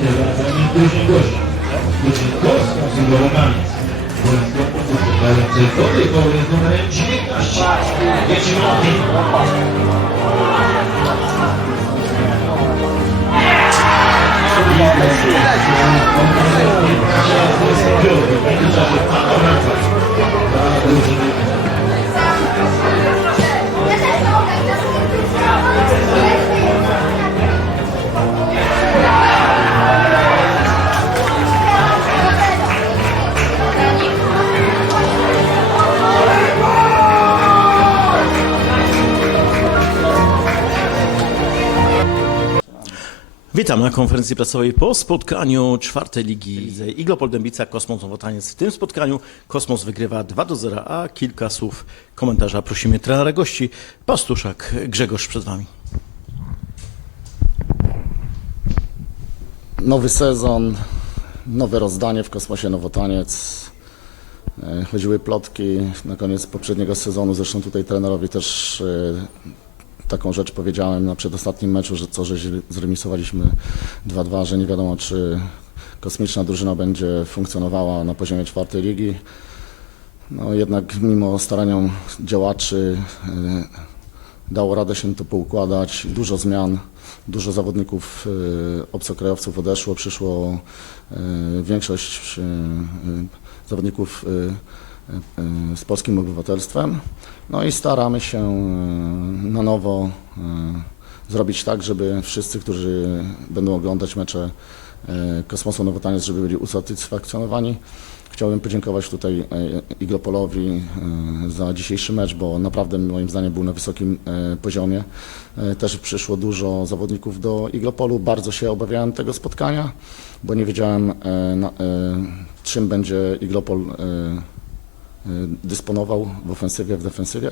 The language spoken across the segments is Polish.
i później Witam na konferencji prasowej po spotkaniu czwartej ligi Iglopol Dębica Kosmos Nowotaniec. W tym spotkaniu Kosmos wygrywa 2 do 0, a kilka słów komentarza prosimy trenera gości. Pastuszak Grzegorz przed Wami. Nowy sezon, nowe rozdanie w kosmosie Nowotaniec. E, Chodziły plotki na koniec poprzedniego sezonu, zresztą tutaj trenerowi też e, taką rzecz powiedziałem na przedostatnim meczu, że co, że zremisowaliśmy 2-2, że nie wiadomo czy kosmiczna drużyna będzie funkcjonowała na poziomie czwartej ligi. No jednak mimo staraniom działaczy e, dało radę się to poukładać. Dużo zmian, dużo zawodników e, obcokrajowców odeszło, przyszło e, większość zawodników z polskim obywatelstwem. No i staramy się e, na nowo e, zrobić tak, żeby wszyscy, którzy będą oglądać mecze e, Kosmosu Nowotaniec, żeby byli usatysfakcjonowani. Chciałbym podziękować tutaj Iglopolowi za dzisiejszy mecz, bo naprawdę moim zdaniem był na wysokim poziomie. Też przyszło dużo zawodników do Iglopolu. Bardzo się obawiałem tego spotkania, bo nie wiedziałem czym będzie Iglopol dysponował w ofensywie, w defensywie.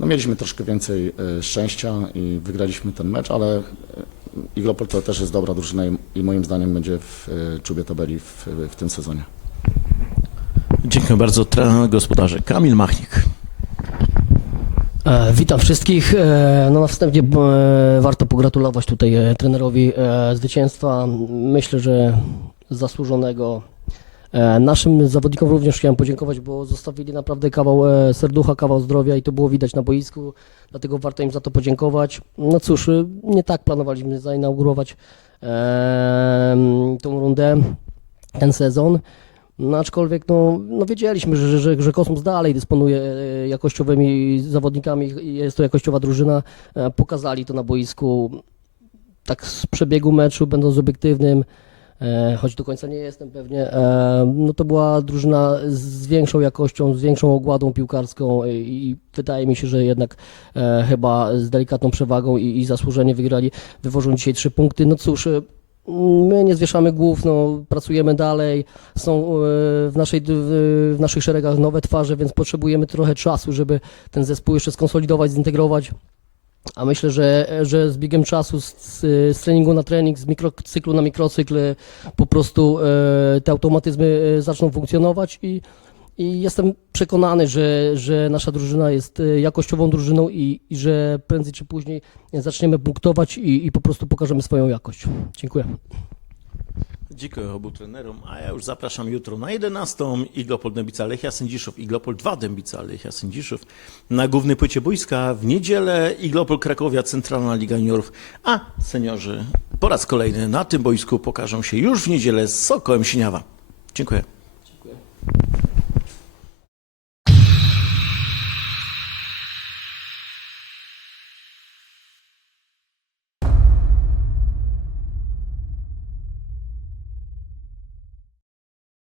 No mieliśmy troszkę więcej e, szczęścia i wygraliśmy ten mecz, ale e, Iglopol to też jest dobra drużyna i- moim zdaniem będzie w czubie tabeli w, w tym sezonie. Dziękuję bardzo trener gospodarze Kamil Machnik. E, Witam wszystkich. E, No na wstępie e, warto pogratulować tutaj trenerowi zwycięstwa. Myślę, że zasłużonego. E, Naszym zawodnikom również chciałem podziękować, bo zostawili naprawdę kawał e, serducha, kawał zdrowia i to było widać na boisku, dlatego warto im za to podziękować. No cóż, e, nie tak planowaliśmy zainaugurować tą rundę, ten sezon. No, aczkolwiek no, no wiedzieliśmy, że, że, że Kosmos dalej dysponuje jakościowymi zawodnikami jest to jakościowa drużyna. Pokazali to na boisku. Tak z przebiegu meczu, będąc obiektywnym, choć do końca nie jestem pewnie, e, no to była drużyna z większą jakością, z większą ogładą piłkarską i, wydaje mi się, że jednak e, chyba z delikatną przewagą i, i zasłużenie wygrali, wywożą dzisiaj trzy punkty. No cóż, e, my nie zwieszamy głów, no, pracujemy dalej, są e, w, naszej, w naszych szeregach nowe twarze, więc potrzebujemy trochę czasu, żeby ten zespół jeszcze skonsolidować, zintegrować. A myślę, że, że z biegiem czasu, z, z treningu na trening, z mikrocyklu na mikrocykl, po prostu e, te automatyzmy e, zaczną funkcjonować i, i jestem przekonany, że, że nasza drużyna jest e, jakościową drużyną i, i że prędzej czy później zaczniemy punktować i, i po prostu pokażemy swoją jakość. Dziękuję. Dziękuję obu trenerom, a ja już zapraszam jutro na 11. Iglopol Dębica Lechia Sędziszów, Iglopol 2 Dębica Lechia Sędziszów. Na głównej płycie boiska w niedzielę Iglopol Krakowia Centralna Liga Juniorów, a seniorzy po raz kolejny na tym boisku pokażą się już w niedzielę z Sokołem Siniawa. Dziękuję.